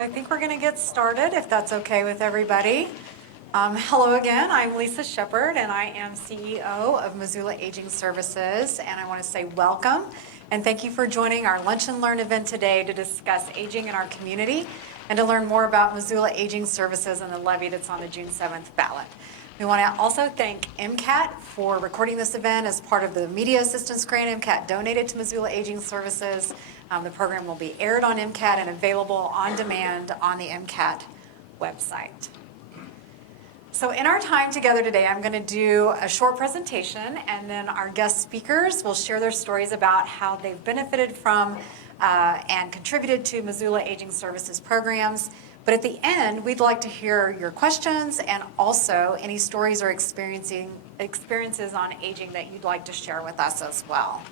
I think we're going to get started, if that's okay with everybody. Hello again, I'm Lisa Shepard, and I am CEO of Missoula Aging Services, and I want to say welcome, and thank you for joining our Lunch and Learn event today to discuss aging in our community and to learn more about Missoula Aging Services and the levy that's on the June 7th ballot. We want to also thank MCAT for recording this event as part of the media assistance grant MCAT donated to Missoula Aging Services. The program will be aired on MCAT and available on demand on the MCAT website. So in our time together today, I'm going to do a short presentation, and then our guest speakers will share their stories about how they've benefited from and contributed to Missoula Aging Services programs. But at the end, we'd like to hear your questions and also any stories or experiences on aging that you'd like to share with us as well.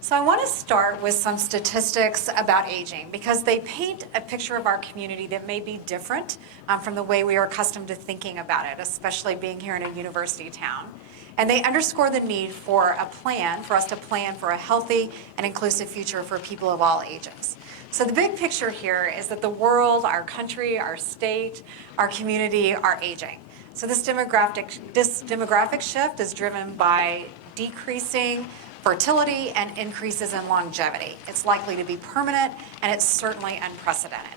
So I want to start with some statistics about aging because they paint a picture of our community that may be different from the way we are accustomed to thinking about it, especially being here in a university town. And they underscore the need for us to plan for a healthy and inclusive future for people of all ages. So the big picture here is that the world, our country, our state, our community are aging. So this demographic shift is driven by decreasing fertility and increases in longevity. It's likely to be permanent, and it's certainly unprecedented.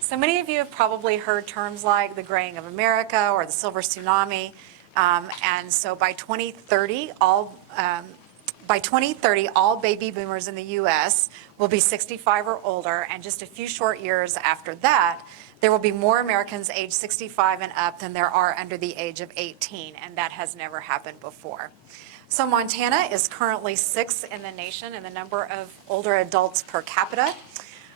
So many of you have probably heard terms like the graying of America or the silver tsunami. And so by 2030, all baby boomers in the U.S. will be 65 or older, and just a few short years after that, there will be more Americans age 65 and up than there are under the age of 18, and that has never happened before. So Montana is currently 6th in the nation in the number of older adults per capita.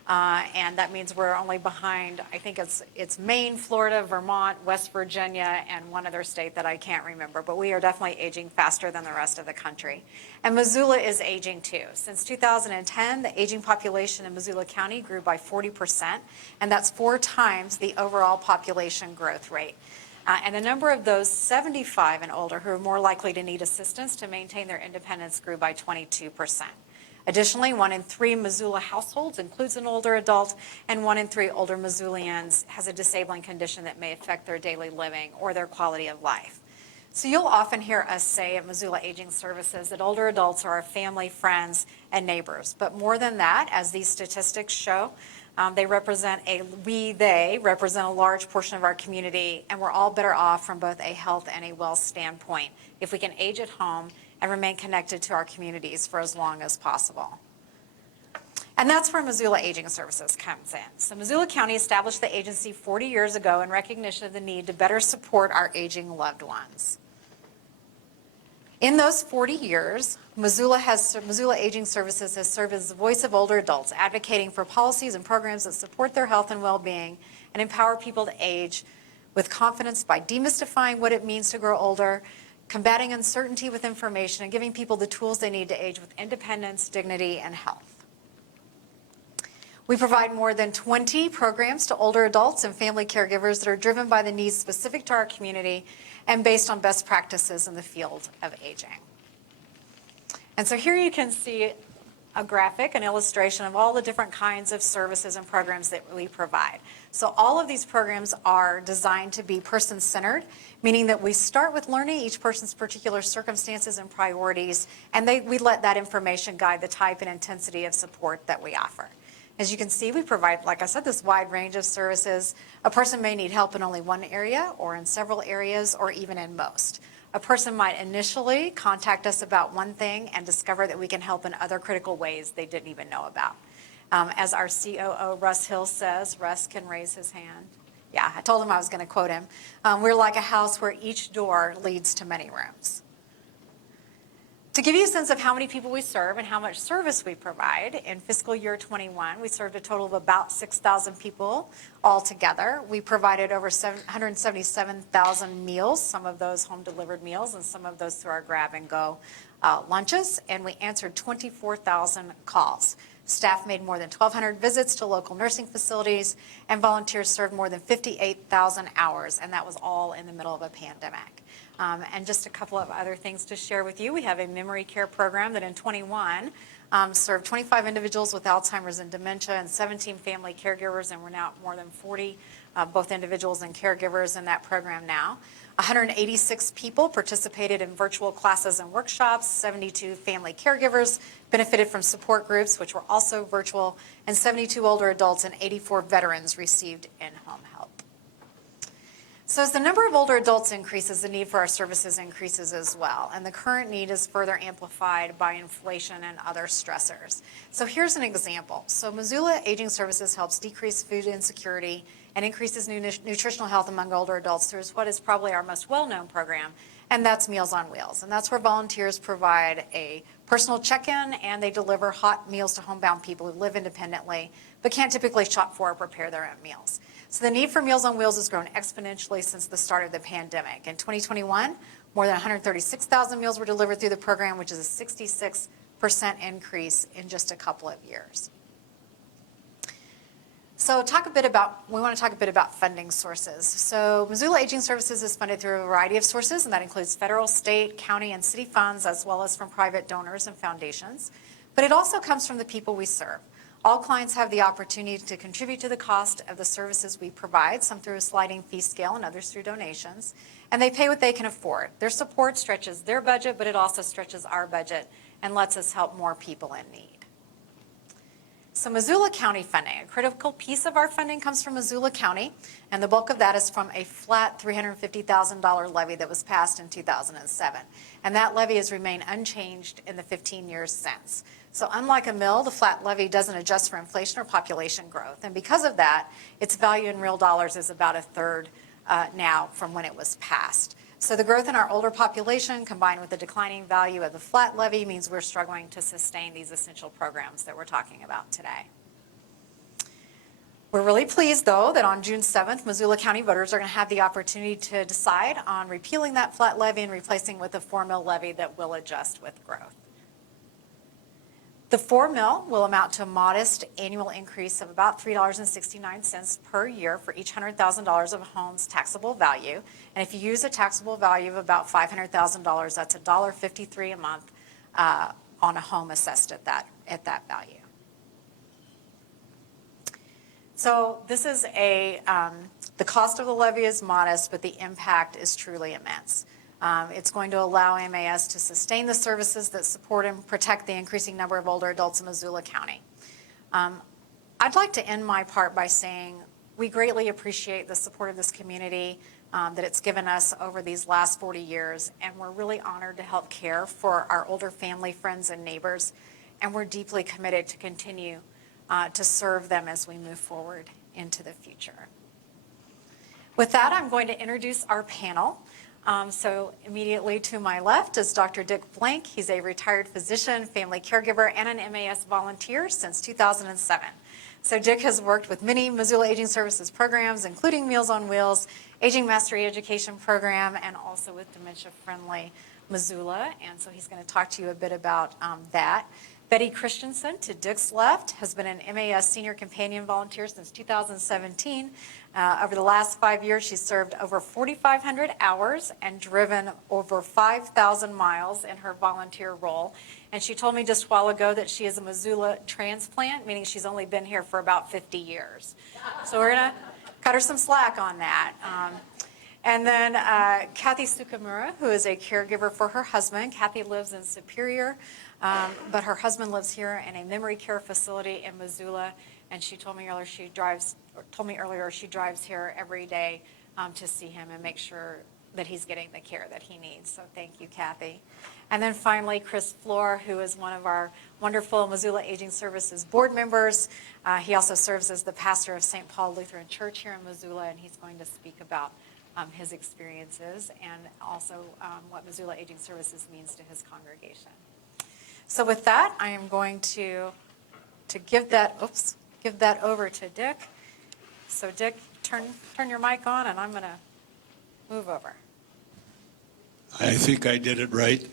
And that means we're only behind, I think it's Maine, Florida, Vermont, West Virginia, and one other state that I can't remember. But we are definitely aging faster than the rest of the country. And Missoula is aging too. Since 2010, the aging population in Missoula County grew by 40%, and that's 4 times the overall population growth rate. And the number of those 75 and older who are more likely to need assistance to maintain their independence grew by 22%. Additionally, 1 in 3 Missoula households includes an older adult, and 1 in 3 older Missoulians has a disabling condition that may affect their daily living or their quality of life. So you'll often hear us say at Missoula Aging Services that older adults are our family, friends, and neighbors. But more than that, as these statistics show, they represent a large portion of our community, and we're all better off from both a health and a wealth standpoint if we can age at home and remain connected to our communities for as long as possible. And that's where Missoula Aging Services comes in. So Missoula County established the agency 40 years ago in recognition of the need to better support our aging loved ones. In those 40 years, Missoula Aging Services has served as the voice of older adults, advocating for policies and programs that support their health and well-being and empower people to age with confidence by demystifying what it means to grow older, combating uncertainty with information, and giving people the tools they need to age with independence, dignity, and health. We provide more than 20 programs to older adults and family caregivers that are driven by the needs specific to our community and based on best practices in the field of aging. And so here you can see a graphic, an illustration of all the different kinds of services and programs that we provide. So all of these programs are designed to be person-centered, meaning that we start with learning each person's particular circumstances and priorities, and we let that information guide the type and intensity of support that we offer. As you can see, we provide, like I said, this wide range of services. A person may need help in only one area or in several areas or even in most. A person might initially contact us about one thing and discover that we can help in other critical ways they didn't even know about. As our COO, Russ Hill, says, Russ can raise his hand. Yeah, I told him I was going to quote him. We're like a house where each door leads to many rooms. To give you a sense of how many people we serve and how much service we provide, in fiscal year 21, we served a total of about 6,000 people altogether. We provided over 177,000 meals, some of those home-delivered meals and some of those through our grab-and-go lunches, and we answered 24,000 calls. Staff made more than 1,200 visits to local nursing facilities, and volunteers served more than 58,000 hours, and that was all in the middle of a pandemic. And just a couple of other things to share with you. We have a memory care program that in 21 served 25 individuals with Alzheimer's and dementia and 17 family caregivers, and we're now at more than 40, both individuals and caregivers in that program now. 186 people participated in virtual classes and workshops, 72 family caregivers benefited from support groups, which were also virtual, and 72 older adults and 84 veterans received in-home help. So as the number of older adults increases, the need for our services increases as well, and the current need is further amplified by inflation and other stressors. So here's an example. So Missoula Aging Services helps decrease food insecurity and increases nutritional health among older adults through what is probably our most well-known program, and that's Meals on Wheels. And that's where volunteers provide a personal check-in, and they deliver hot meals to homebound people who live independently but can't typically shop for or prepare their own meals. So the need for Meals on Wheels has grown exponentially since the start of the pandemic. In 2021, more than 136,000 meals were delivered through the program, which is a 66% increase in just a couple of years. So we want to talk a bit about funding sources. So Missoula Aging Services is funded through a variety of sources, and that includes federal, state, county, and city funds, as well as from private donors and foundations. But it also comes from the people we serve. All clients have the opportunity to contribute to the cost of the services we provide, some through a sliding fee scale and others through donations, and they pay what they can afford. Their support stretches their budget, but it also stretches our budget and lets us help more people in need. So Missoula County funding, a critical piece of our funding comes from Missoula County, and the bulk of that is from a flat $350,000 levy that was passed in 2007. And that levy has remained unchanged in the 15 years since. So unlike a mill, the flat levy doesn't adjust for inflation or population growth. And because of that, its value in real dollars is about a third now from when it was passed. So the growth in our older population combined with the declining value of the flat levy means we're struggling to sustain these essential programs that we're talking about today. We're really pleased, though, that on June 7th, Missoula County voters are going to have the opportunity to decide on repealing that flat levy and replacing it with a 4 mil levy that will adjust with growth. The 4 mil will amount to a modest annual increase of about $3.69 per year for each $100,000 of a home's taxable value. And if you use a taxable value of about $500,000, that's $1.53 a month on a home assessed at that value. So this is the cost of the levy is modest, but the impact is truly immense. It's going to allow MAS to sustain the services that support and protect the increasing number of older adults in Missoula County. I'd like to end my part by saying we greatly appreciate the support of this community that it's given us over these last 40 years, and we're really honored to help care for our older family, friends, and neighbors, and we're deeply committed to continue to serve them as we move forward into the future. With that, I'm going to introduce our panel. So immediately to my left is Dr. Dick Blank. He's a retired physician, family caregiver, and an MAS volunteer since 2007. So Dick has worked with many Missoula Aging Services programs, including Meals on Wheels, Aging Mastery Education Program, and also with Dementia Friendly Missoula. And so he's going to talk to you a bit about that. Betty Christensen, to Dick's left, has been an MAS Senior Companion Volunteer since 2017. Over the last 5 years, she's served over 4,500 hours and driven over 5,000 miles in her volunteer role. And she told me just a while ago that she is a Missoula transplant, meaning she's only been here for about 50 years. So we're going to cut her some slack on that. And then Kathy Sukamura, who is a caregiver for her husband. Kathy lives in Superior, but her husband lives here in a memory care facility in Missoula. And she told me earlier she drives here every day to see him and make sure that he's getting the care that he needs. So thank you, Kathy. And then finally, Chris Floor, who is one of our wonderful Missoula Aging Services board members. He also serves as the pastor of St. Paul Lutheran Church here in Missoula, and he's going to speak about his experiences and also what Missoula Aging Services means to his congregation. So with that, I am going to give that over to Dick. So Dick, turn your mic on, and I'm going to move over. I think I did it right.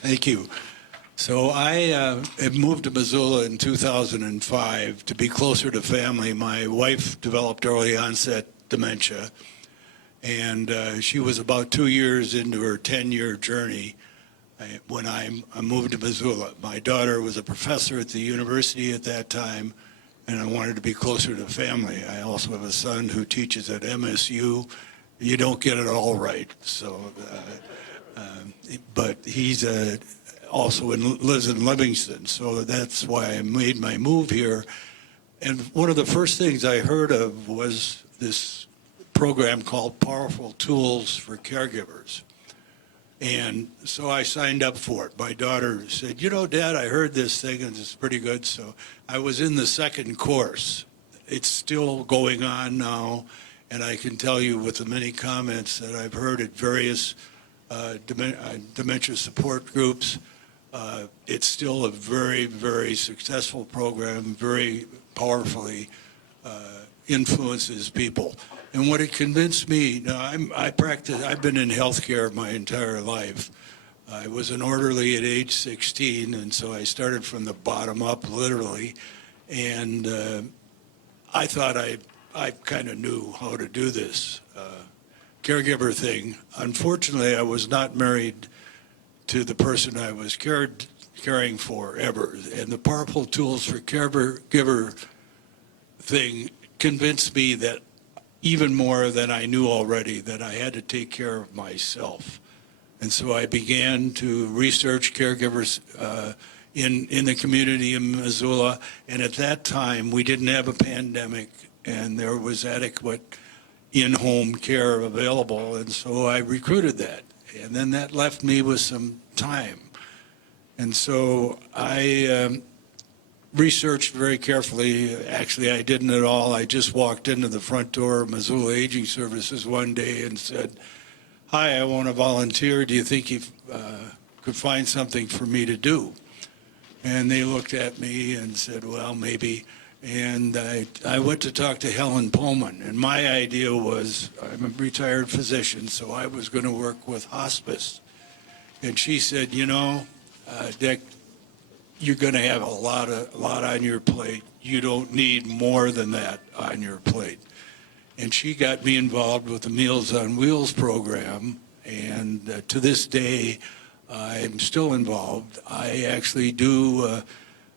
Thank you. So I have moved to Missoula in 2005 to be closer to family. My wife developed early onset dementia, and she was about 2 years into her 10-year journey. when I moved to Missoula. My daughter was a professor at the university at that time, and I wanted to be closer to family. I also have a son who teaches at MSU. You don't get it all right, so. But he's also lives in Livingston, so that's why I made my move here. And one of the first things I heard of was this program called Powerful Tools for Caregivers. And so I signed up for it. My daughter said, you know, Dad, I heard this thing and it's pretty good. So I was in the second course. It's still going on now. And I can tell you with the many comments that I've heard at various dementia support groups, it's still a very, very successful program, very powerfully influences people. And what it convinced me, now I've been in healthcare my entire life. I was an orderly at age 16, and so I started from the bottom up, literally. And I thought I kind of knew how to do this caregiver thing. Unfortunately, I was not married to the person I was caring for ever. And the Powerful Tools for Caregiver thing convinced me that even more than I knew already, that I had to take care of myself. And so I began to research caregivers in the community in Missoula. And at that time, we didn't have a pandemic, and there was adequate in-home care available. And so I recruited that. And then that left me with some time. And so I researched very carefully. Actually, I didn't at all. I just walked into the front door of Missoula Aging Services one day and said, hi, I want to volunteer. Do you think you could find something for me to do? And they looked at me and said, well, maybe. And I went to talk to Helen Pullman. And my idea was, I'm a retired physician, so I was going to work with hospice. And she said, you know, Dick, you're going to have a lot on your plate. You don't need more than that on your plate. And she got me involved with the Meals on Wheels program. And to this day, I'm still involved. I actually do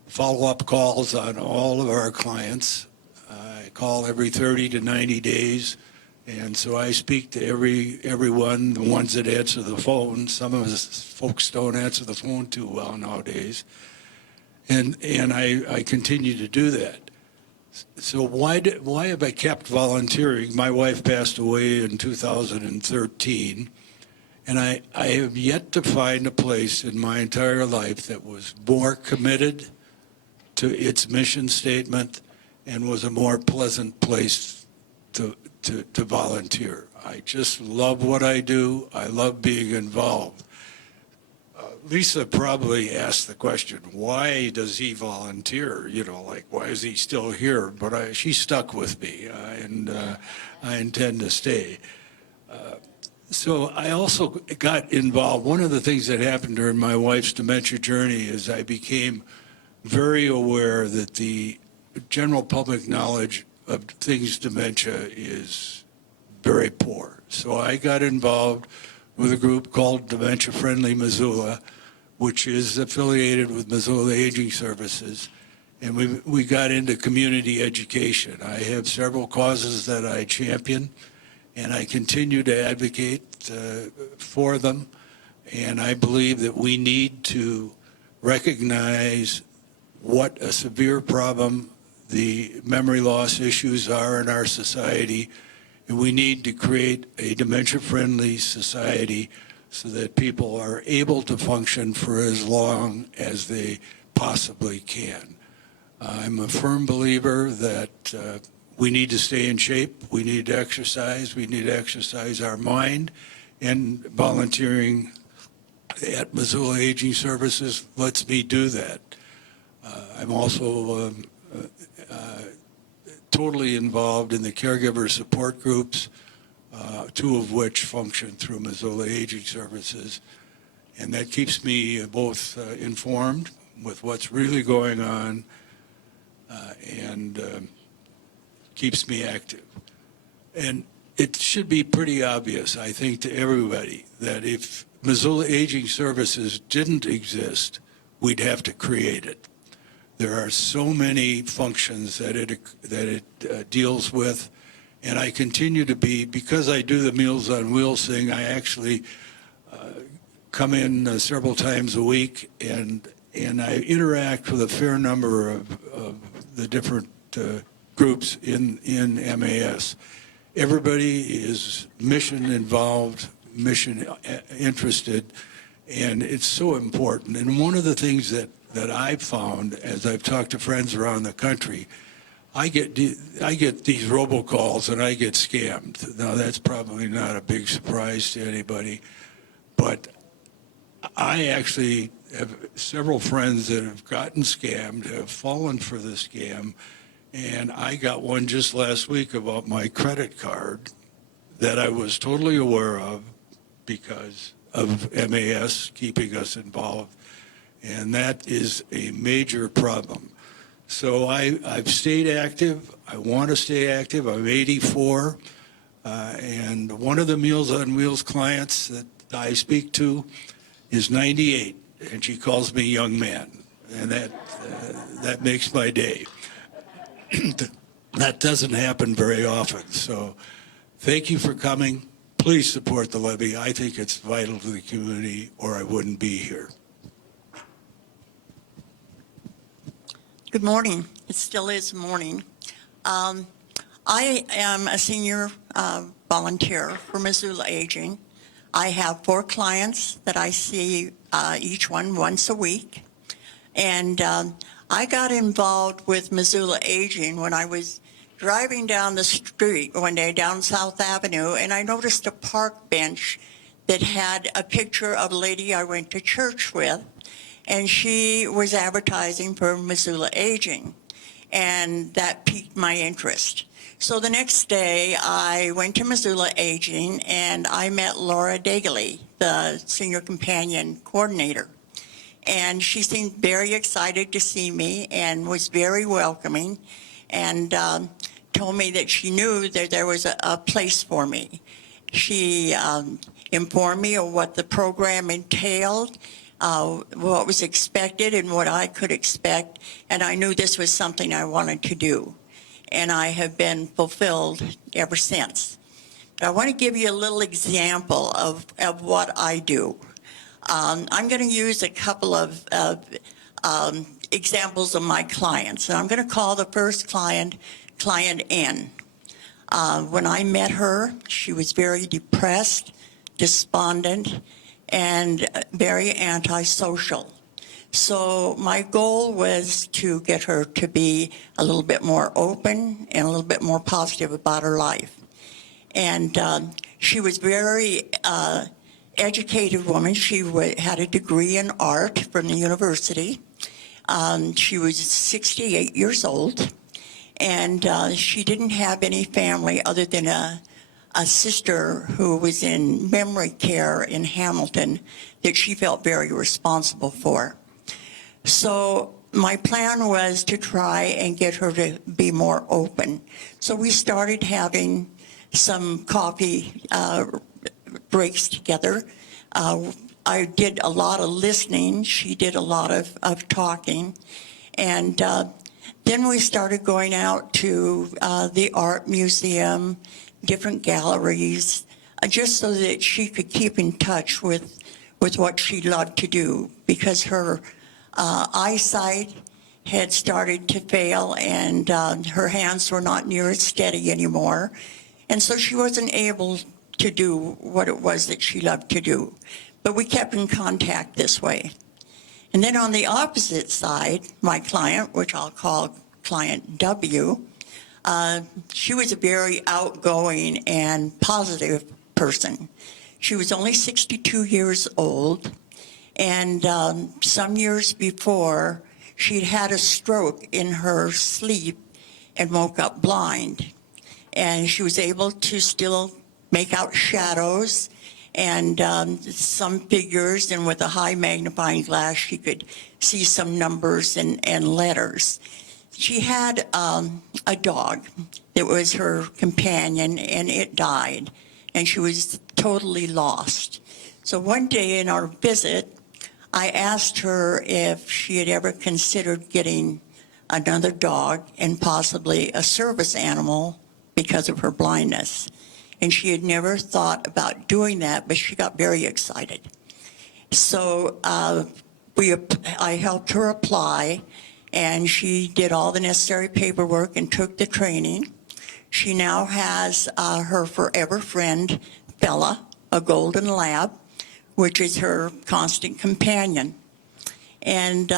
follow-up calls on all of our clients. I call every 30 to 90 days. And so I speak to everyone, the ones that answer the phone. Some of us folks don't answer the phone too well nowadays. And I continue to do that. So why have I kept volunteering? My wife passed away in 2013, and I have yet to find a place in my entire life that was more committed to its mission statement and was a more pleasant place to volunteer. I just love what I do. I love being involved. Lisa probably asked the question, why does he volunteer? You know, like, why is he still here? But she stuck with me, and I intend to stay. So I also got involved. One of the things that happened during my wife's dementia journey is I became very aware that the general public knowledge of things dementia is very poor. So I got involved with a group called Dementia Friendly Missoula, which is affiliated with Missoula Aging Services. And we got into community education. I have several causes that I champion, and I continue to advocate for them. And I believe that we need to recognize what a severe problem the memory loss issues are in our society. And we need to create a dementia-friendly society so that people are able to function for as long as they possibly can. I'm a firm believer that we need to stay in shape, we need to exercise our mind, and volunteering at Missoula Aging Services lets me do that. I'm also totally involved in the caregiver support groups, two of which function through Missoula Aging Services. And that keeps me both informed with what's really going on and keeps me active. And it should be pretty obvious, I think, to everybody that if Missoula Aging Services didn't exist, we'd have to create it. There are so many functions that it deals with, and I continue to be, because I do the Meals on Wheels thing, I actually come in several times a week, and I interact with a fair number of the different groups in MAS. Everybody is mission involved, mission interested, and it's so important. And one of the things that I've found as I've talked to friends around the country, I get these robocalls and I get scammed. Now that's probably not a big surprise to anybody, but I actually have several friends that have gotten scammed, have fallen for the scam, and I got one just last week about my credit card that I was totally aware of because of MAS keeping us involved, and that is a major problem. So I've stayed active. I want to stay active. I'm 84, and one of the Meals on Wheels clients that I speak to is 98, and she calls me young man, and that makes my day. That doesn't happen very often. So thank you for coming. Please support the levy. I think it's vital to the community, or I wouldn't be here. Good morning. It still is morning. I am a senior volunteer for Missoula Aging. I have 4 clients that I see each one once a week. And I got involved with Missoula Aging when I was driving down the street one day down South Avenue, and I noticed a park bench that had a picture of a lady I went to church with, and she was advertising for Missoula Aging, and that piqued my interest. So the next day, I went to Missoula Aging, and I met Laura Daigle, the Senior Companion Coordinator. And she seemed very excited to see me and was very welcoming, and told me that she knew that there was a place for me. She informed me of what the program entailed, what was expected and what I could expect, and I knew this was something I wanted to do. And I have been fulfilled ever since. But I want to give you a little example of what I do. I'm going to use a couple of examples of my clients. And I'm going to call the first client, Client N. When I met her, she was very depressed, despondent, and very antisocial. So my goal was to get her to be a little bit more open and a little bit more positive about her life. And she was very educated woman. She had a degree in art from the university. She was 68 years old, and she didn't have any family other than a sister who was in memory care in Hamilton that she felt very responsible for. So my plan was to try and get her to be more open. So we started having some coffee breaks together. I did a lot of listening. She did a lot of talking. And then we started going out to the art museum, different galleries, just so that she could keep in touch with what she loved to do, because her eyesight had started to fail, and her hands were not near as steady anymore. And so she wasn't able to do what it was that she loved to do. But we kept in contact this way. And then on the opposite side, my client, which I'll call Client W, she was a very outgoing and positive person. She was only 62 years old, and some years before, she'd had a stroke in her sleep and woke up blind. And she was able to still make out shadows and some figures, and with a high magnifying glass, she could see some numbers and letters. She had a dog that was her companion, and it died, and she was totally lost. So one day in our visit, I asked her if she had ever considered getting another dog and possibly a service animal because of her blindness. And she had never thought about doing that, but she got very excited. So I helped her apply, and she did all the necessary paperwork and took the training. She now has her forever friend, Bella, a golden lab, which is her constant companion. And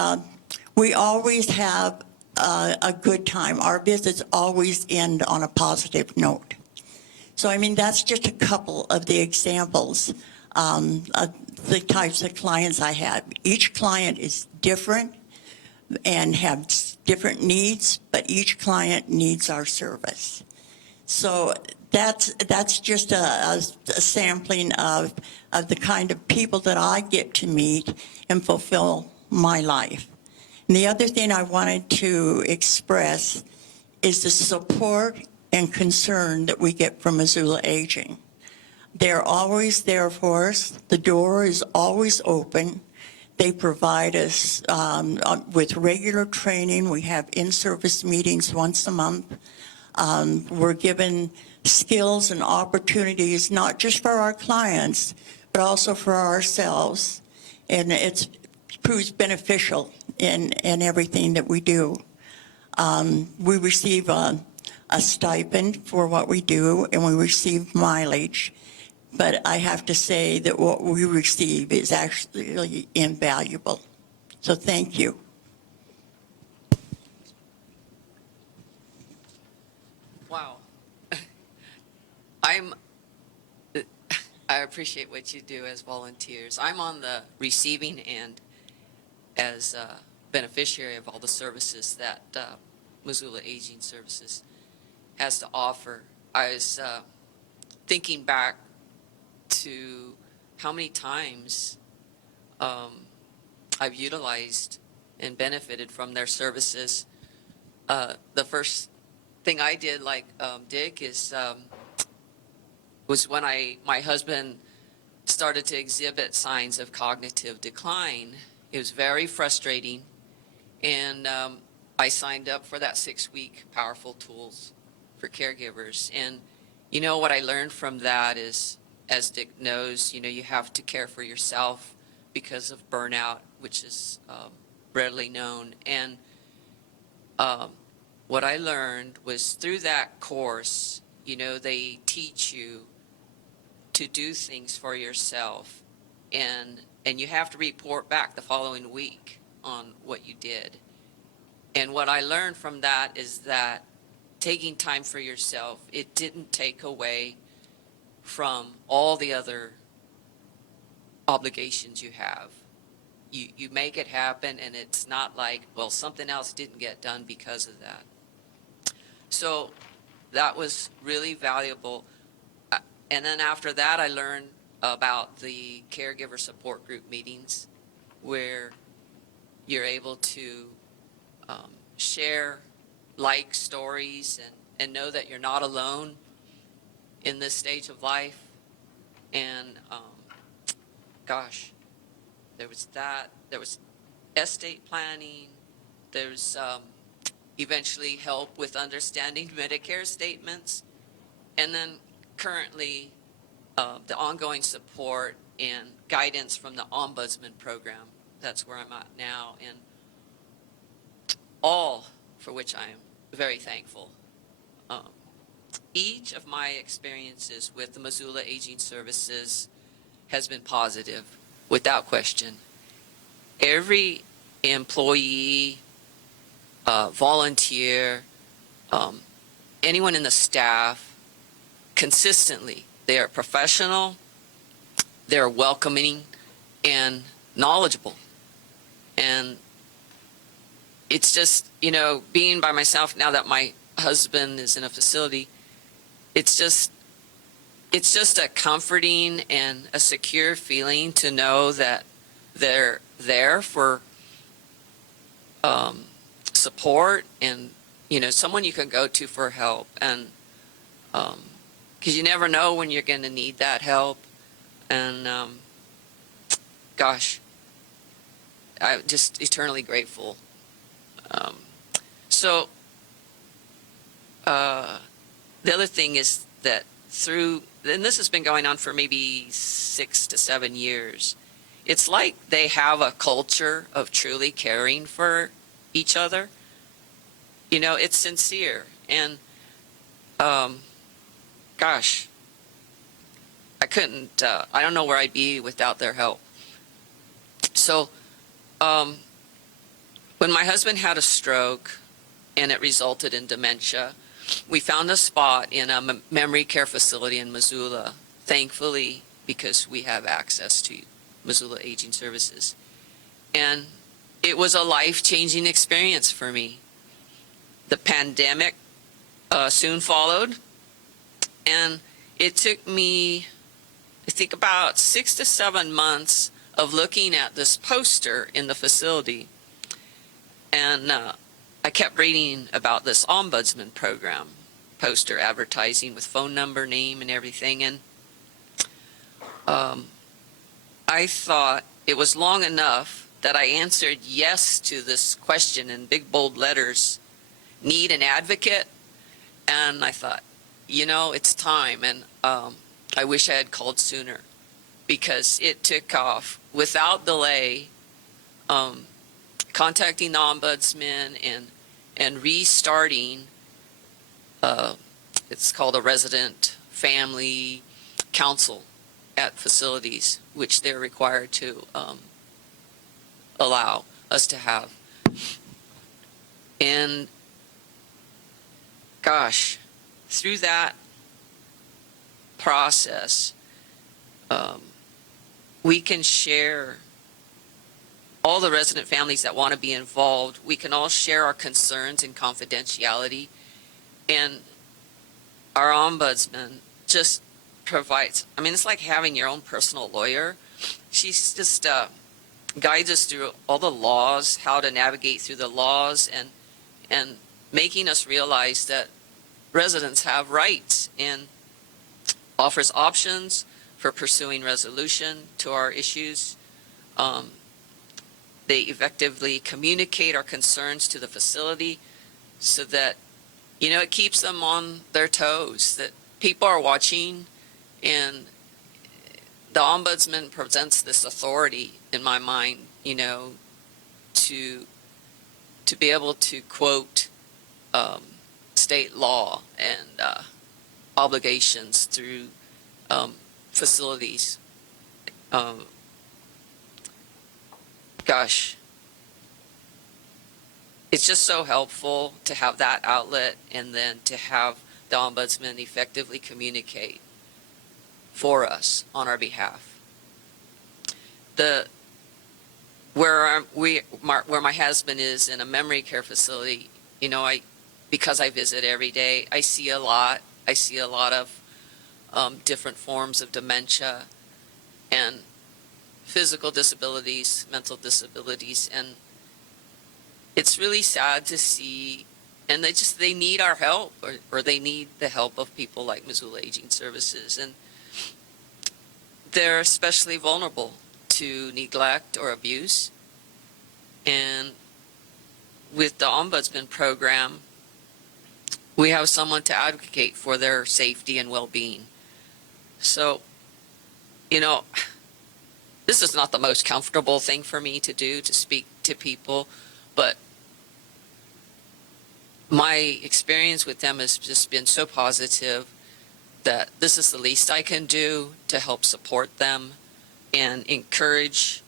we always have a good time. Our visits always end on a positive note. So, I mean, that's just a couple of the examples of the types of clients I have. Each client is different and have different needs, but each client needs our service. So that's just a sampling of the kind of people that I get to meet and fulfill my life. And the other thing I wanted to express is the support and concern that we get from Missoula Aging. They're always there for us. The door is always open. They provide us with regular training. We have in-service meetings once a month. We're given skills and opportunities, not just for our clients, but also for ourselves. And it proves beneficial in everything that we do. We receive a stipend for what we do, and we receive mileage. But I have to say that what we receive is actually invaluable. So thank you. Wow. I appreciate what you do as volunteers. I'm on the receiving end as a beneficiary of all the services that Missoula Aging Services has to offer. I was thinking back to how many times I've utilized and benefited from their services. The first thing I did, like Dick, was when my husband started to exhibit signs of cognitive decline. It was very frustrating, and I signed up for that 6-week Powerful Tools for Caregivers. And you know what I learned from that is, as Dick knows, you have to care for yourself because of burnout, which is readily known. And what I learned was through that course, they teach you to do things for yourself, and you have to report back the following week on what you did. And what I learned from that is that taking time for yourself, it didn't take away from all the other obligations you have. You make it happen, and it's not like, well, something else didn't get done because of that. So that was really valuable. And then after that, I learned about the caregiver support group meetings, where you're able to share like stories and know that you're not alone in this stage of life. And gosh, there was that. There was estate planning. There's eventually help with understanding Medicare statements. And then currently the ongoing support and guidance from the Ombudsman program. That's where I'm at now, and all for which I am very thankful. Each of my experiences with the Missoula Aging Services has been positive, without question. Every employee, volunteer, anyone in the staff, consistently, they are professional, they're welcoming, and knowledgeable. And it's just, being by myself now that my husband is in a facility, it's just a comforting and a secure feeling to know that they're there for support and, someone you can go to for help. And because you never know when you're going to need that help. And gosh, I'm just eternally grateful. So the other thing is that and this has been going on for maybe 6 to 7 years, it's like they have a culture of truly caring for each other. You know, it's sincere. And, gosh, I don't know where I'd be without their help. So, when my husband had a stroke and it resulted in dementia, we found a spot in a memory care facility in Missoula, thankfully, because we have access to Missoula Aging Services. And it was a life-changing experience for me. The pandemic soon followed, and it took me, I think, about 6 to 7 months of looking at this poster in the facility. And I kept reading about this ombudsman program poster, advertising with phone number, name, and everything. And I thought it was long enough that I answered yes to this question in big bold letters, need an advocate. And I thought, you know, it's time. And I wish I had called sooner, because it took off without delay, contacting the ombudsman and restarting, it's called a resident family council at facilities, which they're required to allow us to have. And gosh, through that process, we can share, all the resident families that want to be involved, we can all share our concerns in confidentiality. And our ombudsman just provides, I mean, it's like having your own personal lawyer. She's just guides us through all the laws, how to navigate through the laws, and making us realize that residents have rights, and offers options for pursuing resolution to our issues. They effectively communicate our concerns to the facility so that, you know, it keeps them on their toes, that people are watching. And the ombudsman presents this authority, in my mind, you know, to be able to quote state law and obligations through facilities. Gosh, it's just so helpful to have that outlet, and then to have the ombudsman effectively communicate for us on our behalf. Where my husband is in a memory care facility, you know, because I visit every day, I see a lot. I see a lot of different forms of dementia and physical disabilities, mental disabilities, and it's really sad to see. And they need our help, or they need the help of people like Missoula Aging Services, and they're especially vulnerable to neglect or abuse. And with the Ombudsman program, we have someone to advocate for their safety and well-being. So, you know, this is not the most comfortable thing for me to do, to speak to people, but my experience with them has just been so positive that this is the least I can do to help support them and encourage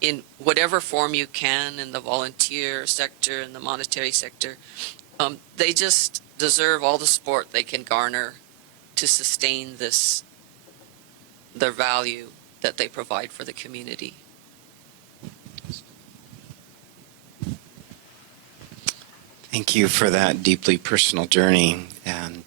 in whatever form you can, in the volunteer sector, in the monetary sector. They just deserve all the support they can garner to sustain their value that they provide for the community. Thank you for that deeply personal journey. And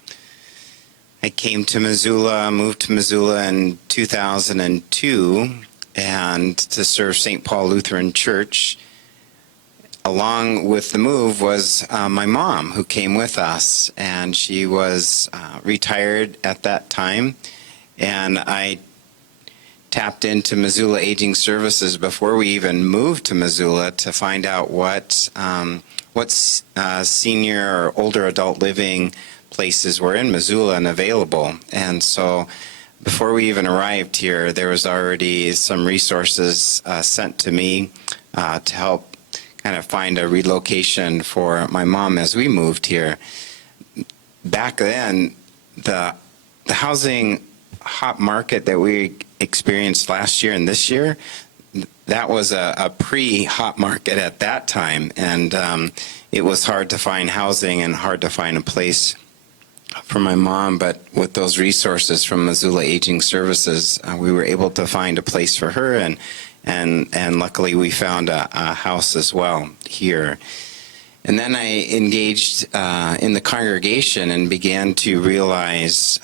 I came to Missoula, moved to Missoula in 2002, and to serve St. Paul Lutheran Church. Along with the move was my mom, who came with us, and she was retired at that time. And I tapped into Missoula Aging Services before we even moved to Missoula to find out what senior or older adult living places were in Missoula and available. And so before we even arrived here, there was already some resources sent to me to help kind of find a relocation for my mom as we moved here. Back then, the housing hot market that we experienced last year and this year, that was a pre-hot market at that time, and it was hard to find housing and hard to find a place for my mom. But with those resources from Missoula Aging Services, we were able to find a place for her, and luckily we found a house as well here. And then I engaged in the congregation and began to realize,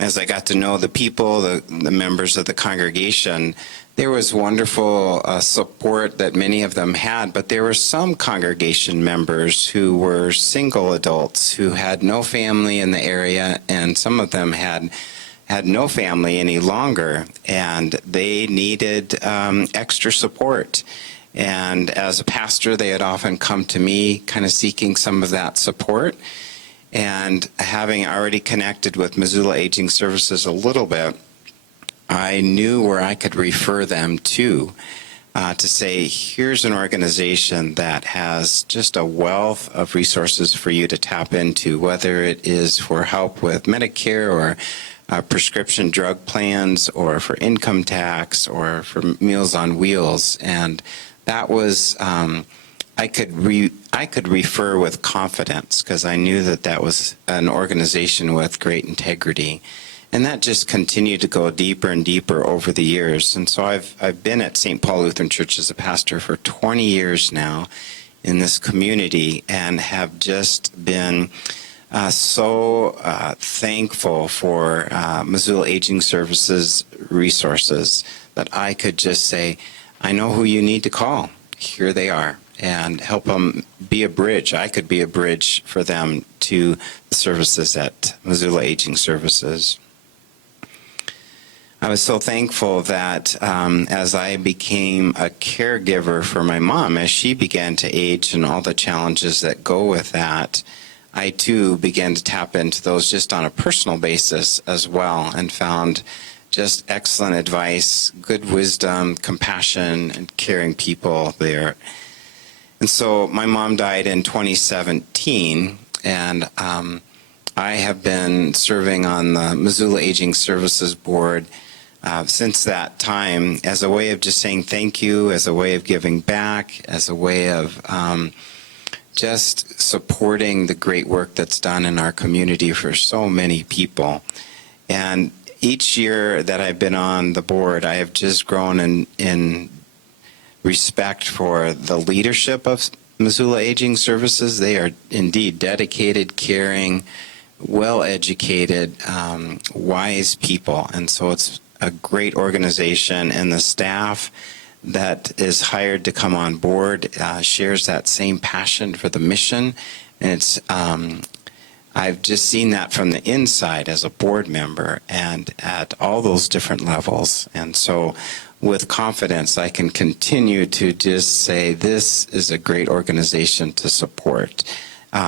as I got to know the people, the members of the congregation, there was wonderful support that many of them had, but there were some congregation members who were single adults who had no family in the area, and some of them had no family any longer, and they needed extra support. And as a pastor, they had often come to me kind of seeking some of that support. And having already connected with Missoula Aging Services a little bit, I knew where I could refer them to say, here's an organization that has just a wealth of resources for you to tap into, whether it is for help with Medicare or prescription drug plans or for income tax or for Meals on Wheels. And that was, I could refer with confidence because I knew that was an organization with great integrity. And that just continued to go deeper and deeper over the years. And so I've been at St. Paul Lutheran Church as a pastor for 20 years now in this community, and have just been so thankful for Missoula Aging Services resources that I could just say, I know who you need to call. Here they are, and help them be a bridge. I could be a bridge for them to the services at Missoula Aging Services. I was so thankful that as I became a caregiver for my mom, as she began to age and all the challenges that go with that, I too began to tap into those just on a personal basis as well, and found just excellent advice, good wisdom, compassion, and caring people there. And so my mom died in 2017, and I have been serving on the Missoula Aging Services Board since that time as a way of just saying thank you, as a way of giving back, as a way of just supporting the great work that's done in our community for so many people. And each year that I've been on the board, I have just grown in respect for the leadership of Missoula Aging Services. They are indeed dedicated, caring, well-educated, wise people. And so it's a great organization, and the staff that is hired to come on board shares that same passion for the mission. And it's I've just seen that from the inside as a board member and at all those different levels. And so with confidence, I can continue to just say this is a great organization to support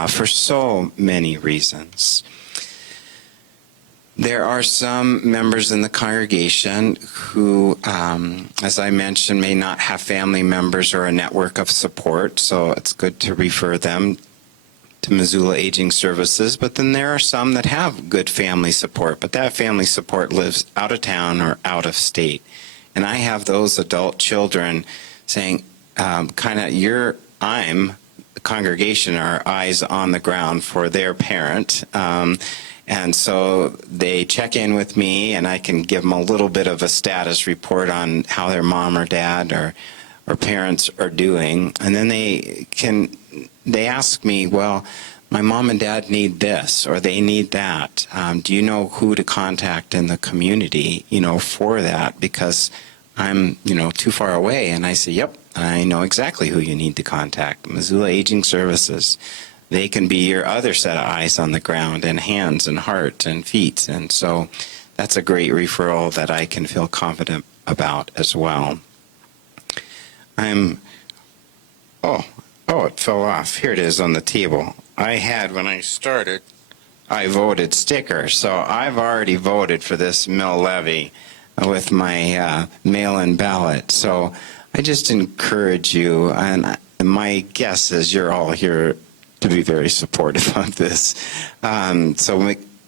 for so many reasons. There are some members in the congregation who, as I mentioned, may not have family members or a network of support, so it's good to refer them to Missoula Aging Services. But then there are some that have good family support, but that family support lives out of town or out of state. And I have those adult children saying, I'm the congregation, our eyes on the ground for their parent. And so they check in with me, and I can give them a little bit of a status report on how their mom or dad or parents are doing. And then they ask me, well, my mom and dad need this, or they need that. Do you know who to contact in the community, for that? Because I'm, too far away. And I say, yep, I know exactly who you need to contact. Missoula Aging Services. They can be your other set of eyes on the ground, and hands and heart and feet. And so that's a great referral that I can feel confident about as well. It fell off. Here it is on the table. I had, when I started, I voted sticker. So I've already voted for this mill levy with my mail-in ballot. So I just encourage you, and my guess is you're all here to be very supportive of this.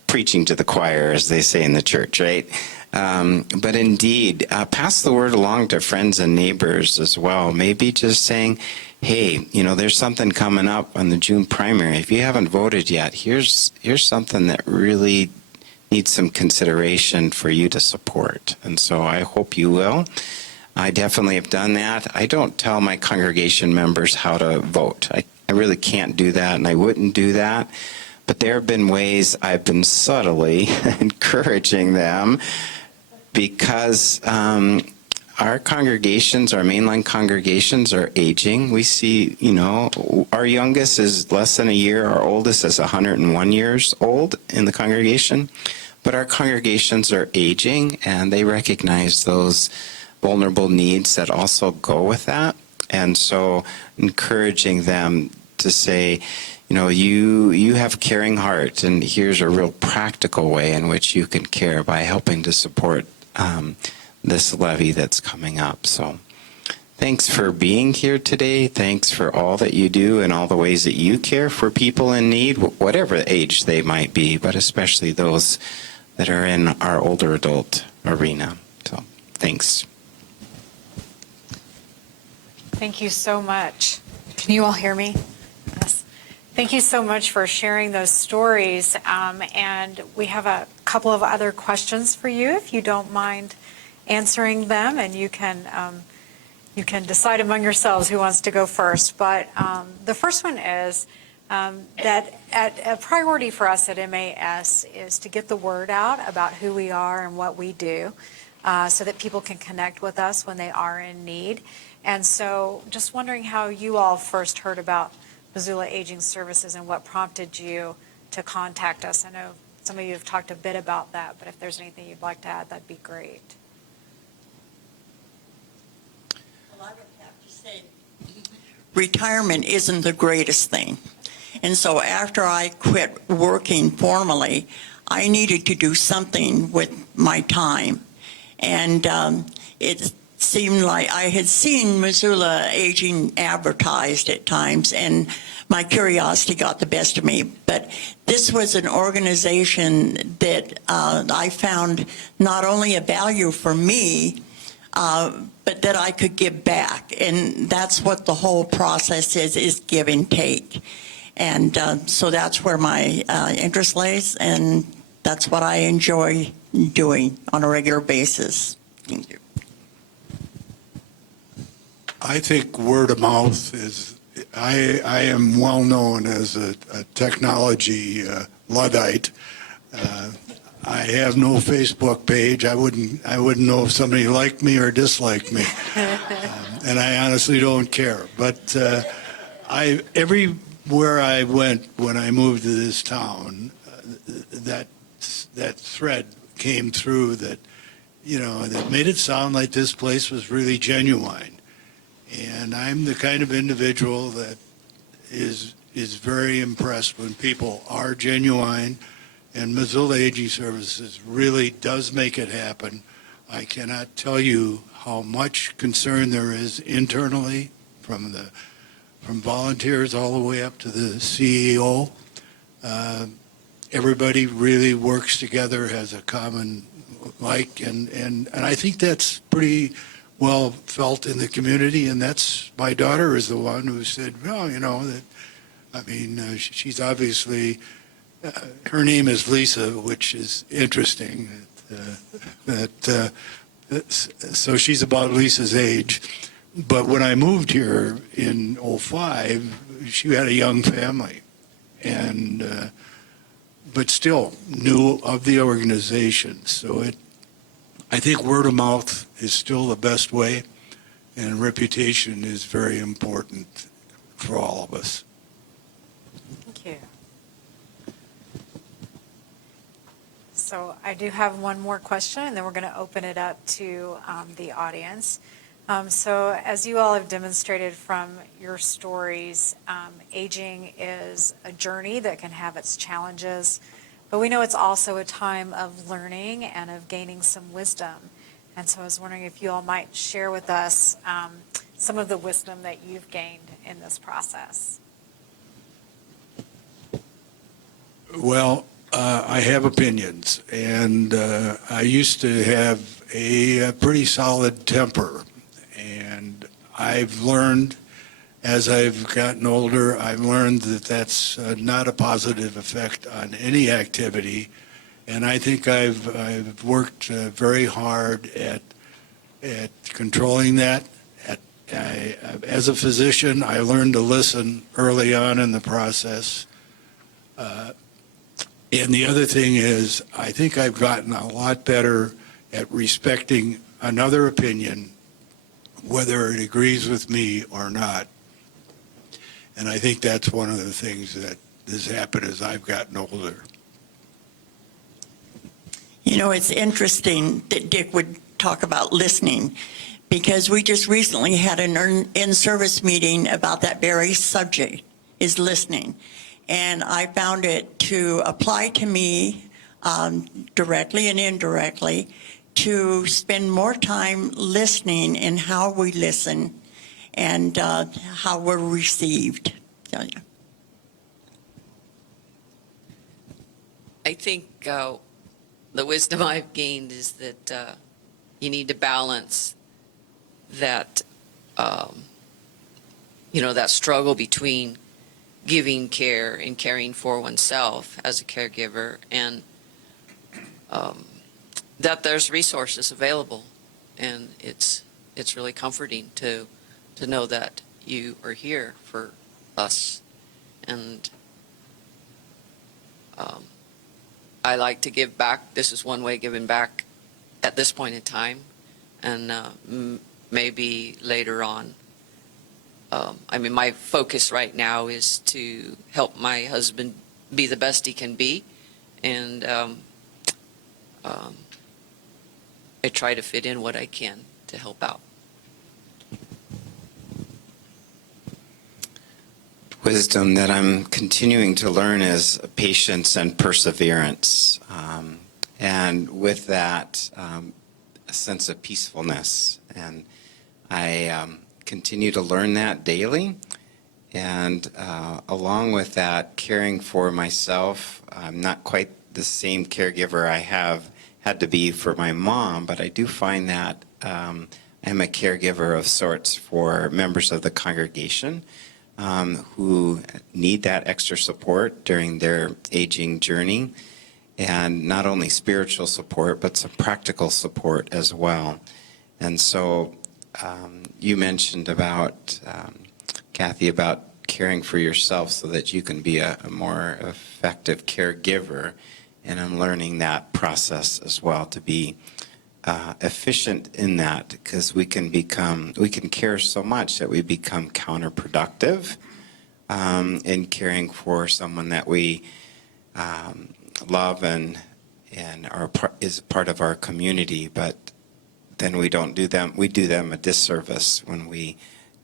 Preaching to the choir, as they say in the church, right? But indeed, pass the word along to friends and neighbors as well. Maybe just saying, hey, there's something coming up on the June primary. If you haven't voted yet, here's something that really needs some consideration for you to support. And so I hope you will. I definitely have done that. I don't tell my congregation members how to vote. I really can't do that, and I wouldn't do that. But there have been ways I've been subtly encouraging them, because our congregations, our mainline congregations, are aging. We see, our youngest is less than a year. Our oldest is 101 years old in the congregation. But our congregations are aging, and they recognize those vulnerable needs that also go with that. And so encouraging them to say, you have a caring heart, and here's a real practical way in which you can care by helping to support this levy that's coming up. So thanks for being here today. Thanks for all that you do and all the ways that you care for people in need, whatever age they might be, but especially those that are in our older adult arena. So thanks. Thank you so much. Can you all hear me? Yes. Thank you so much for sharing those stories. And we have a couple of other questions for you, if you don't mind answering them, and you can decide among yourselves who wants to go first. But the first one is that a priority for us at MAS is to get the word out about who we are and what we do, so that people can connect with us when they are in need. And so just wondering how you all first heard about Missoula Aging Services and what prompted you to contact us. I know some of you have talked a bit about that, but if there's anything you'd like to add, that'd be great. Well, I would have to say, retirement isn't the greatest thing. And so after I quit working formally, I needed to do something with my time. And it seemed like I had seen Missoula Aging advertised at times, and my curiosity got the best of me. But this was an organization that I found not only a value for me, but that I could give back. And that's what the whole process is give and take. And so that's where my interest lays, and that's what I enjoy doing on a regular basis. Thank you. I think word of mouth is, I am well known as a technology Luddite. I have no Facebook page. I wouldn't know if somebody liked me or disliked me. And I honestly don't care. But everywhere I went when I moved to this town, that thread came through that made it sound like this place was really genuine. And I'm the kind of individual that is very impressed when people are genuine, and Missoula Aging Services really does make it happen. I cannot tell you how much concern there is internally from volunteers all the way up to the CEO. Everybody really works together, has a common like, and I think that's pretty well felt in the community. And that's, my daughter is the one who said, well, she's obviously, her name is Lisa, which is interesting. So she's about Lisa's age. But when I moved here in '05, she had a young family, and but still knew of the organization. So I think word of mouth is still the best way, and reputation is very important for all of us. Thank you. So I do have one more question, and then we're going to open it up to the audience. So as you all have demonstrated from your stories, aging is a journey that can have its challenges, but we know it's also a time of learning and of gaining some wisdom. And so I was wondering if you all might share with us some of the wisdom that you've gained in this process. Well, I have opinions, and I used to have a pretty solid temper, and I've learned as I've gotten older, I've learned that that's not a positive effect on any activity, and I think I've worked very hard at controlling that. As a physician, I learned to listen early on in the process. And the other thing is, I think I've gotten a lot better at respecting another opinion, whether it agrees with me or not. And I think that's one of the things that has happened as I've gotten older. You know, it's interesting that Dick would talk about listening, because we just recently had an in-service meeting about that very subject, is listening. And I found it to apply to me directly and indirectly to spend more time listening in how we listen and how we're received. So, yeah. I think the wisdom I've gained is that you need to balance that, that struggle between giving care and caring for oneself as a caregiver, and that there's resources available, and it's really comforting to know that you are here for us. And I like to give back. This is one way of giving back at this point in time, and maybe later on. My focus right now is to help my husband be the best he can be, and I try to fit in what I can to help out. Wisdom that I'm continuing to learn is patience and perseverance. And with that, a sense of peacefulness. And I continue to learn that daily. And along with that, caring for myself. I'm not quite the same caregiver I have had to be for my mom, but I do find that I'm a caregiver of sorts for members of the congregation who need that extra support during their aging journey, and not only spiritual support, but some practical support as well. And so you mentioned about, Kathy, about caring for yourself so that you can be a more effective caregiver. And I'm learning that process as well, to be efficient in that, because we can care so much that we become counterproductive in caring for someone that we love and is part of our community, but then we do them a disservice when we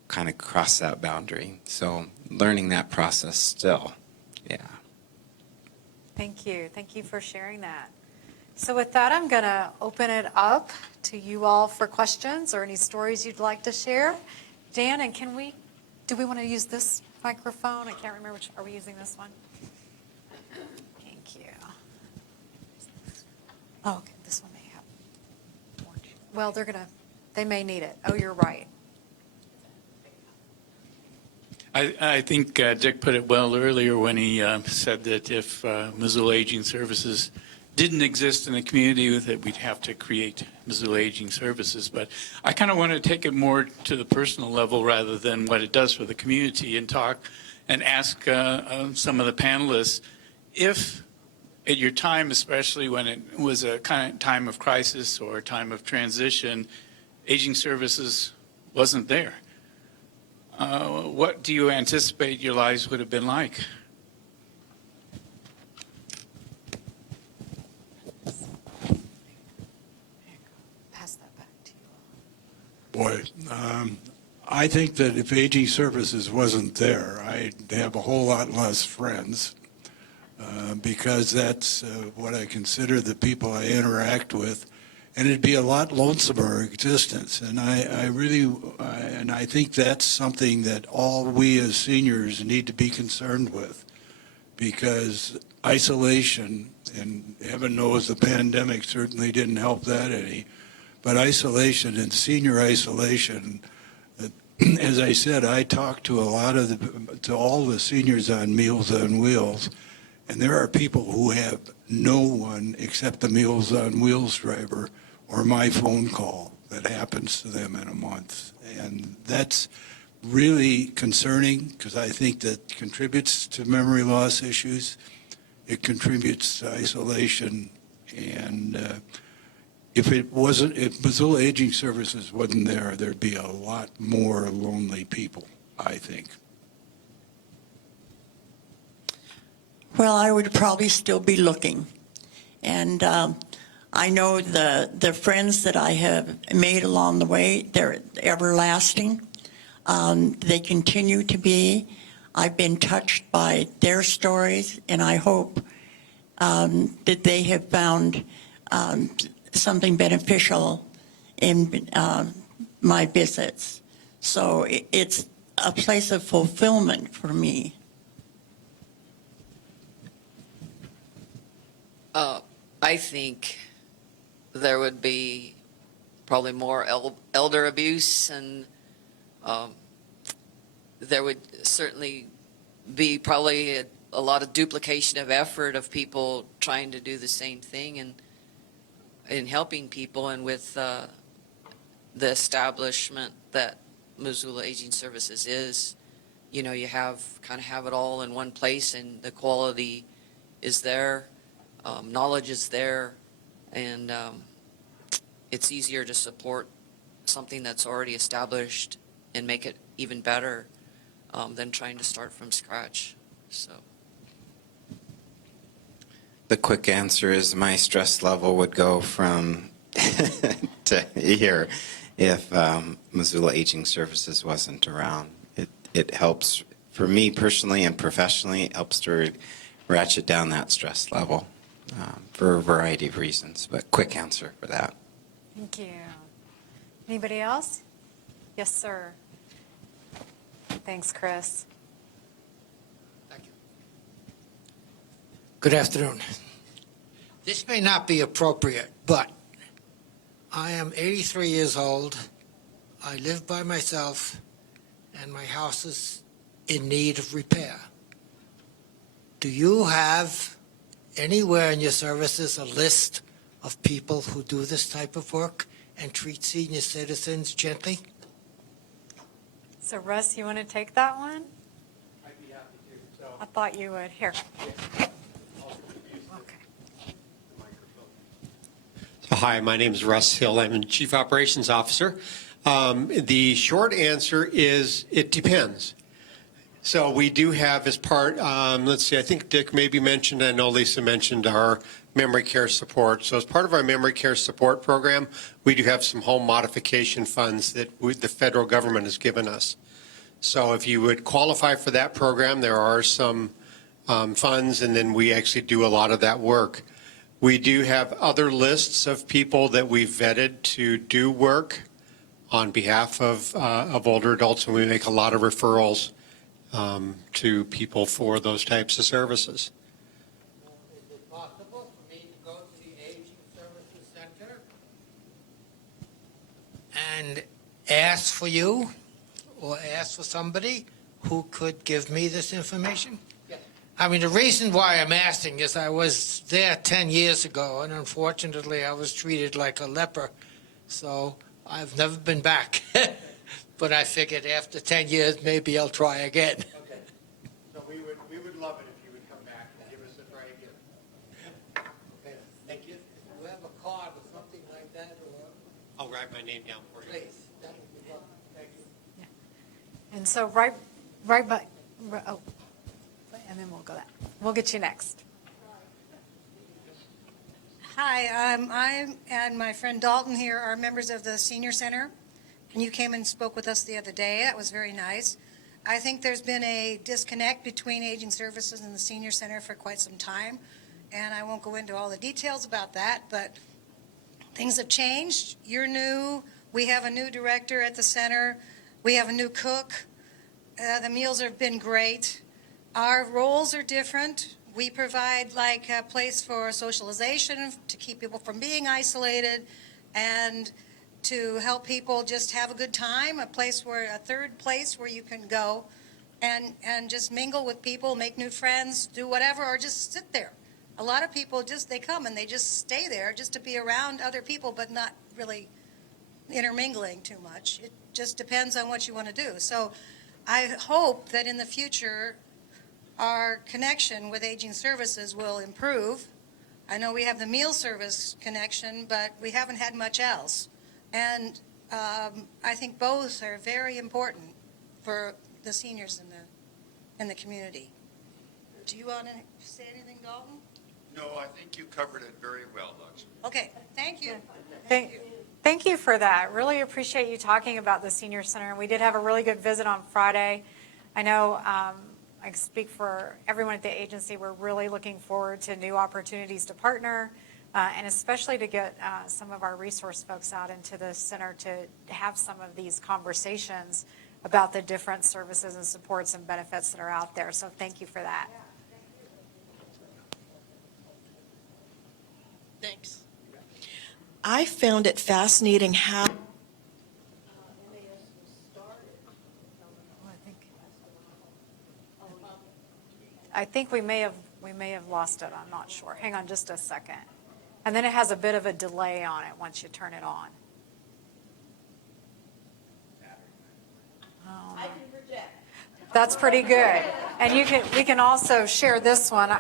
kind of cross that boundary. So learning that process still, yeah. Thank you. Thank you for sharing that. So with that, I'm going to open it up to you all for questions or any stories you'd like to share. Dan, and do we want to use this microphone? I can't remember are we using this one? Thank you. Oh, okay, this one may have more. Well, they may need it. Oh, you're right. I think Dick put it well earlier when he said that if Missoula Aging Services didn't exist in the community, that we'd have to create Missoula Aging Services. But I kind of want to take it more to the personal level rather than what it does for the community, and talk and ask some of the panelists if at your time, especially when it was a kind of time of crisis or a time of transition, Aging Services wasn't there. What do you anticipate your lives would have been like? Boy, I think that if Aging Services wasn't there, I'd have a whole lot less friends because that's what I consider the people I interact with. And it'd be a lot lonesomer existence. And I think that's something that all we as seniors need to be concerned with, because isolation, and heaven knows the pandemic certainly didn't help that any, but isolation and senior isolation, as I said, I talked to to all the seniors on Meals on Wheels, and there are people who have no one except the Meals on Wheels driver or my phone call that happens to them in a month. And that's really concerning because I think that contributes to memory loss issues. It contributes to isolation. And if Missoula Aging Services wasn't there, there'd be a lot more lonely people, I think. Well, I would probably still be looking. And I know the friends that I have made along the way, they're everlasting. They continue to be. I've been touched by their stories, and I hope that they have found something beneficial in my visits. So it's a place of fulfillment for me. I think there would be probably more elder abuse, and there would certainly be probably a lot of duplication of effort of people trying to do the same thing and in helping people. And with the establishment that Missoula Aging Services is, you know, you kind of have it all in one place, and the quality is there, knowledge is there, and it's easier to support something that's already established and make it even better than trying to start from scratch. So The quick answer is my stress level would go from to here if Missoula Aging Services wasn't around. It helps, for me personally and professionally, it helps to ratchet down that stress level for a variety of reasons. But quick answer for that. Thank you. Anybody else? Yes, sir. Thanks, Chris. Thank you. Good afternoon. This may not be appropriate, but I am 83 years old. I live by myself, and my house is in need of repair. Do you have anywhere in your services a list of people who do this type of work and treat senior citizens gently? So Russ, you want to take that one? I'd be happy to. So, I thought you would. Here. I'll use Okay. the microphone. So, hi, my name is Russ Hill. I'm the Chief Operations Officer. The short answer is it depends. So we do have as part, let's see, I think Dick maybe mentioned, I know Lisa mentioned our memory care support. So as part of our memory care support program, we do have some home modification funds that the federal government has given us. So if you would qualify for that program, there are some funds, and then we actually do a lot of that work. We do have other lists of people that we've vetted to do work on behalf of older adults, and we make a lot of referrals to people for those types of services. Is it possible for me to go to the Aging Services Center and ask for you or ask for somebody who could give me this information? Yes. I mean, the reason why I'm asking is I was there 10 years ago, and unfortunately I was treated like a leper, so I've never been back. But I figured after 10 years, maybe I'll try again. Okay. So we would love it if you would come back and give us a try again. Okay, thank you. Do you have a card or something like that? Or? I'll write my name down for you. Please. That would be lovely. Thank you. And so and then we'll go that. We'll get you next. Hi, I and my friend Dalton here are members of the Senior Center, and you came and spoke with us the other day. That was very nice. I think there's been a disconnect between Aging Services and the Senior Center for quite some time, and I won't go into all the details about that, but things have changed. You're new. We have a new director at the center. We have a new cook. The meals have been great. Our roles are different. We provide like a place for socialization to keep people from being isolated and to help people just have a good time, a third place where you can go and just mingle with people, make new friends, do whatever, or just sit there. A lot of people they come and they just stay there just to be around other people, but not really intermingling too much. It just depends on what you want to do. So I hope that in the future, our connection with Aging Services will improve. I know we have the meal service connection, but we haven't had much else. And I think both are very important for the seniors in the community. Do you want to say anything, Dalton? No, I think you covered it very well, Dr. Okay, thank you. Thank you for that. Really appreciate you talking about the Senior Center. We did have a really good visit on Friday. I know I speak for everyone at the agency. We're really looking forward to new opportunities to partner, and especially to get some of our resource folks out into the center to have some of these conversations about the different services and supports and benefits that are out there. So thank you for that. Thanks. I found it fascinating how I think we may have lost it. I'm not sure. Hang on just a second. And then it has a bit of a delay on it once you turn it on. I can project. That's pretty good. And we can also share this one.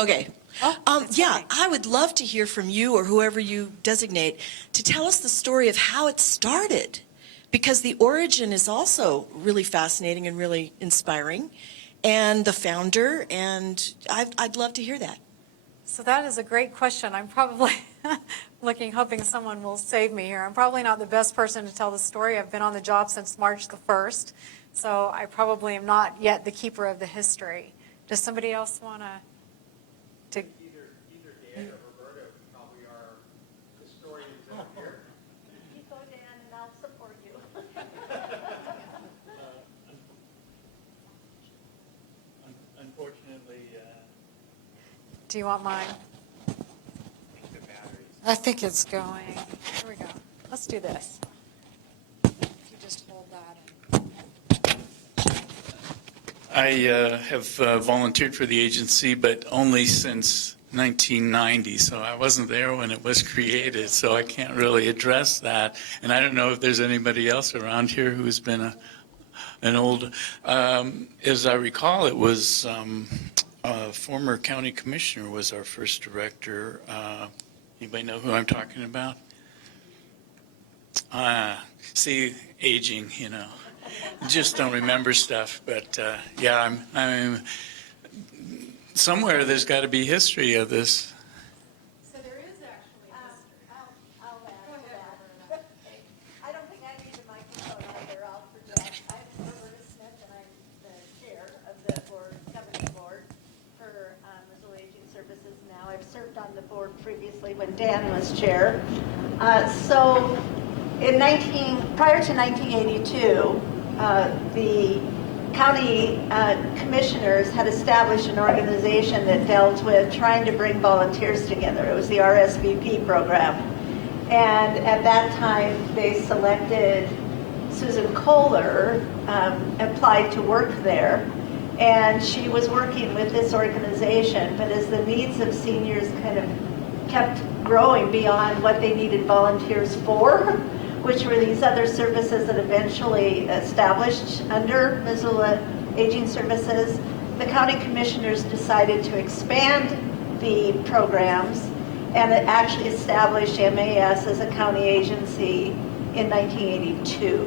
Okay. Oh, yeah, I would love to hear from you or whoever you designate to tell us the story of how it started, because the origin is also really fascinating and really inspiring, and the founder, and I'd love to hear that. So that is a great question. I'm probably hoping someone will save me here. I'm probably not the best person to tell the story. I've been on the job since March the 1st, so I probably am not yet the keeper of the history. Does somebody else want to? Either Dan or Roberta probably are historians out here. You go, Dan, and I'll support you. Unfortunately, Do you want mine? I think it's going. Here we go. Let's do this. If you just hold that. I have volunteered for the agency, but only since 1990, so I wasn't there when it was created, so I can't really address that. And I don't know if there's anybody else around here who's been an old, as I recall, it was a former county commissioner was our first director. Anybody know who I'm talking about? See, aging, you know. Just don't remember stuff, but yeah, I'm somewhere there's got to be history of this. So there is actually history. I'll add to that. I don't think I need the microphone either. I'll project. I'm Roberta Smith, and I'm the chair of the governing board for Missoula Aging Services now. I've served on the board previously when Dan was chair. So prior to 1982, the county commissioners had established an organization that dealt with trying to bring volunteers together. It was the RSVP program. And at that time, they selected Susan Kohler, applied to work there. And she was working with this organization, but as the needs of seniors kind of kept growing beyond what they needed volunteers for, which were these other services that eventually established under Missoula Aging Services, the county commissioners decided to expand the programs and it actually established MAS as a county agency in 1982.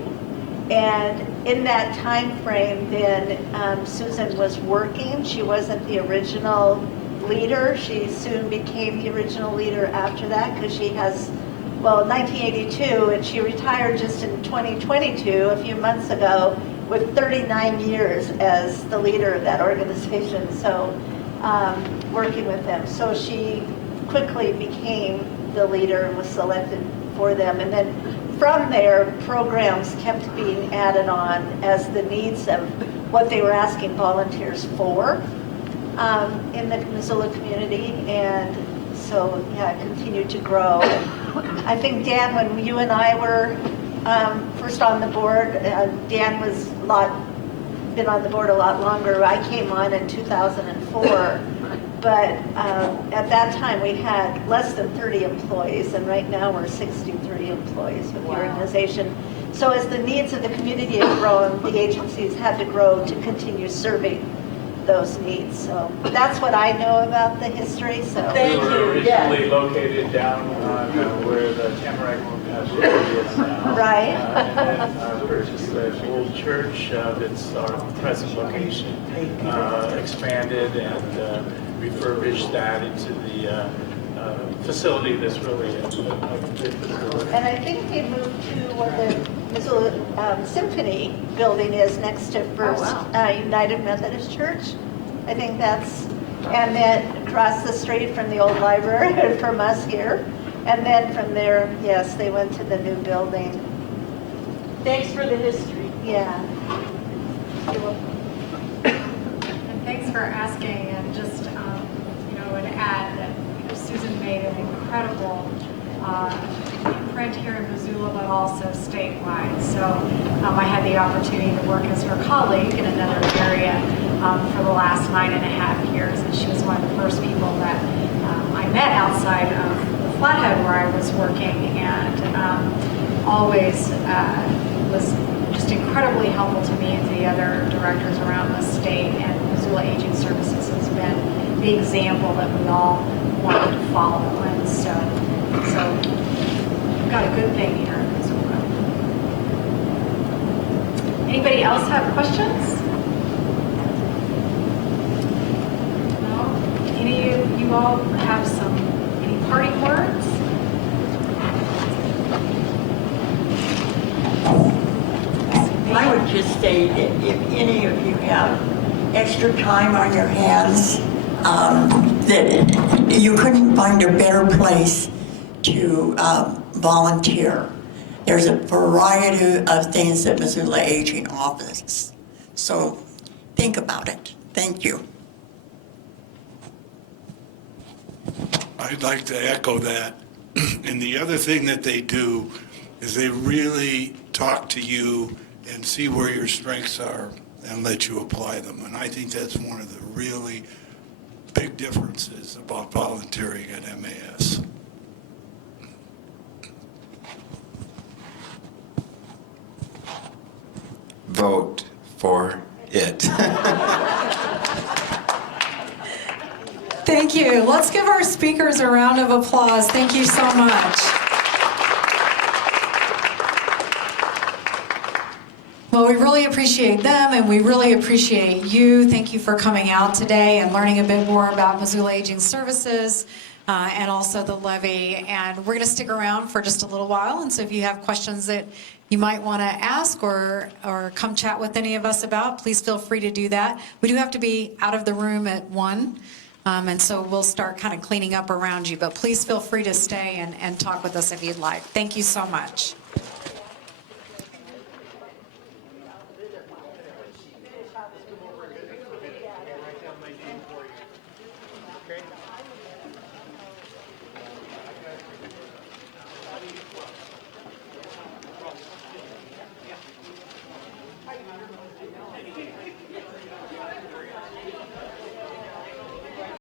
And in that time frame, then Susan was working. She wasn't the original leader. She soon became the original leader after that because she has well, 1982, and she retired just in 2022, a few months ago, with 39 years as the leader of that organization, so working with them. So she quickly became the leader and was selected for them. And then from there, programs kept being added on as the needs of what they were asking volunteers for in the Missoula community. And so, yeah, it continued to grow. I think, Dan, when you and I were first on the board, Dan was been on the board a lot longer. I came on in 2004. But at that time, we had less than 30 employees, and right now we're 63 employees with the organization. So as the needs of the community have grown, the agencies had to grow to continue serving those needs. So that's what I know about the history. So We were originally located down on where the Tamarack Sherry is now. Right. And then purchased the old church that's our present location, expanded and refurbished that into the facility that's really a good facility. And I think they moved to what the Missoula Symphony building is next to First United Methodist Church. I think that's, and then across the street from the old library from us here. And then from there, yes, they went to the new building. Thanks for the history. Yeah. And thanks for asking, and just, would add that Susan made an incredible print here in Missoula, but also statewide. So I had the opportunity to work as her colleague in another area for the last 9.5 years, and she was one of the first people that I met outside of the Flathead where I was working, and always was just incredibly helpful to me and to the other directors around the state. And Missoula Aging Services has been the example that we all wanted to follow, and so we've got a good thing here in Missoula. Anybody else have questions? No? Any of you all have any parting words? I would just say that if any of you have extra time on your hands, that you couldn't find a better place to volunteer. There's a variety of things that Missoula Aging offers. So think about it. Thank you. I'd like to echo that. And the other thing that they do is they really talk to you and see where your strengths are and let you apply them. And I think that's one of the really big differences about volunteering at MAS. Vote for it. Thank you. Let's give our speakers a round of applause. Thank you so much. Well, we really appreciate them, and we really appreciate you. Thank you for coming out today and learning a bit more about Missoula Aging Services and also the Levy. And we're going to stick around for just a little while, and so if you have questions that you might want to ask or come chat with any of us about, please feel free to do that. We do have to be out of the room at 1, and so we'll start kind of cleaning up around you. But please feel free to stay and talk with us if you'd like. Thank you so much.